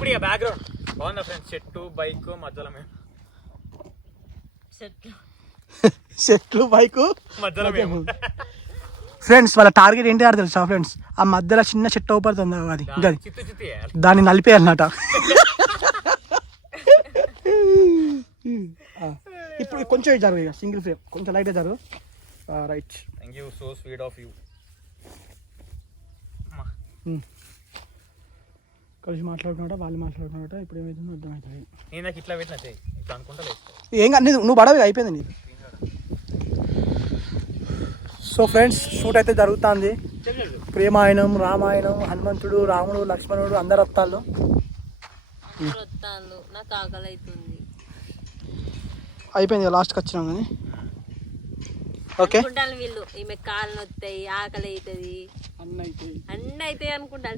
ఇప్పుడు ఇక బ్యాక్గ్రౌండ్ బాగుందా ఫ్రెండ్స్, చెట్టు బైక్ మధ్యలో మేము చెట్లు బైక్ మధ్యలో మేము ఫ్రెండ్స్. వాళ్ళ టార్గెట్ ఏంటి ఆడ తెలుసా ఫ్రెండ్స్? ఆ మధ్యలో చిన్న చెట్టు అవుపడుతుంది అది గది, చిత్తు చిత్తి దాన్ని నలిపేయాలన్నట. ఇప్పుడు కొంచెం జరుగు, ఇక సింగిల్ ఫ్రేమ్ కొంచెం లైట్గా జరుగు. Right, thank you, so sweet of you. కలిసి మాట్లాడుకున్నాట, వాళ్ళు మాట్లాడుకున్నాట. ఇప్పుడు ఏమైతుందో అర్థమవుతుంది. నేను నాకు ఇట్లా పెట్టిన చేయి ఇట్లా అనుకుంటా ఏం కాదు, నువ్వు పడవి అయిపోయింది నీకు. సో ఫ్రెండ్స్, షూట్ అయితే జరుగుతుంది. ప్రేమాయణం, రామాయణం, హనుమంతుడు, రాముడు, లక్ష్మణుడు అందరు వస్తాళ్ళు. నాకు ఆకలి అవుతుంది. అయిపోయింది, లాస్ట్కి వచ్చినాం కానీ. ఓకే, వీళ్ళు ఈమె కాళ్ళు నొత్తాయి, ఆకలి అవుతుంది, అన్నీ అవుతాయి అనుకుంటా.